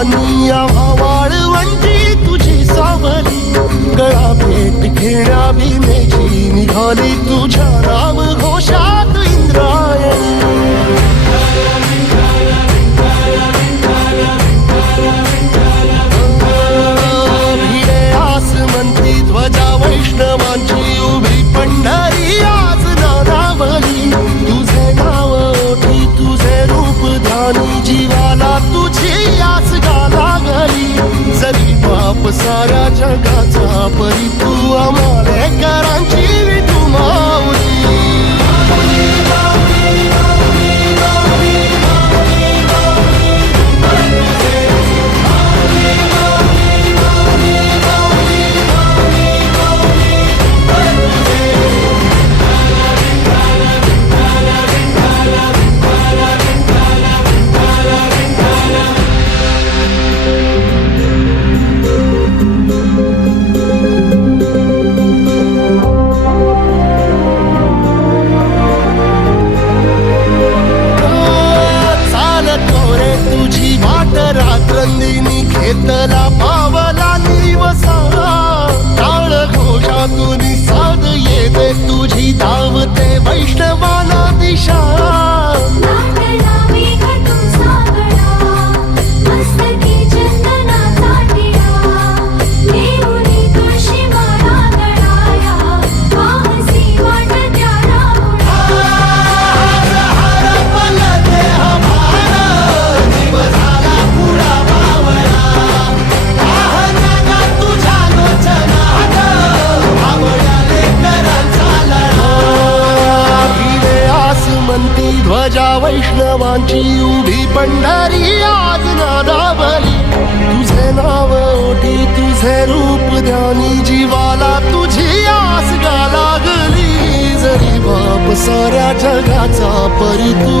वाळवानी आम्हा वाळवंटी तुझी सावली, गळा भेट घेण्या भीमेची निघाली तुझ्या नाम घोषात इंद्रायणी. भिडे आसमंती ध्वजा वैष्णवांची उभी पंढरी आज नानावली, तुझे नाव ओठी तुझे रूप ध्यानी जीवाला तुझी आस गा लागली. जरी बाप साऱ्या जगाचा परी तू आम्हाले करांची विठू माऊली. रात्रंदिनी घेतला पावला दिवसा, टाळ घोषातून साध येते तुझी धावते वैष्णवाला दिशा. ध्वजा वैष्णवांची उभी पंढरी आज नादावली, तुझे नाव ओठी तुझे रूप ध्यानी जीवाला तुझी आस गा लागली. जरी बाप साऱ्या जगाचा परी तू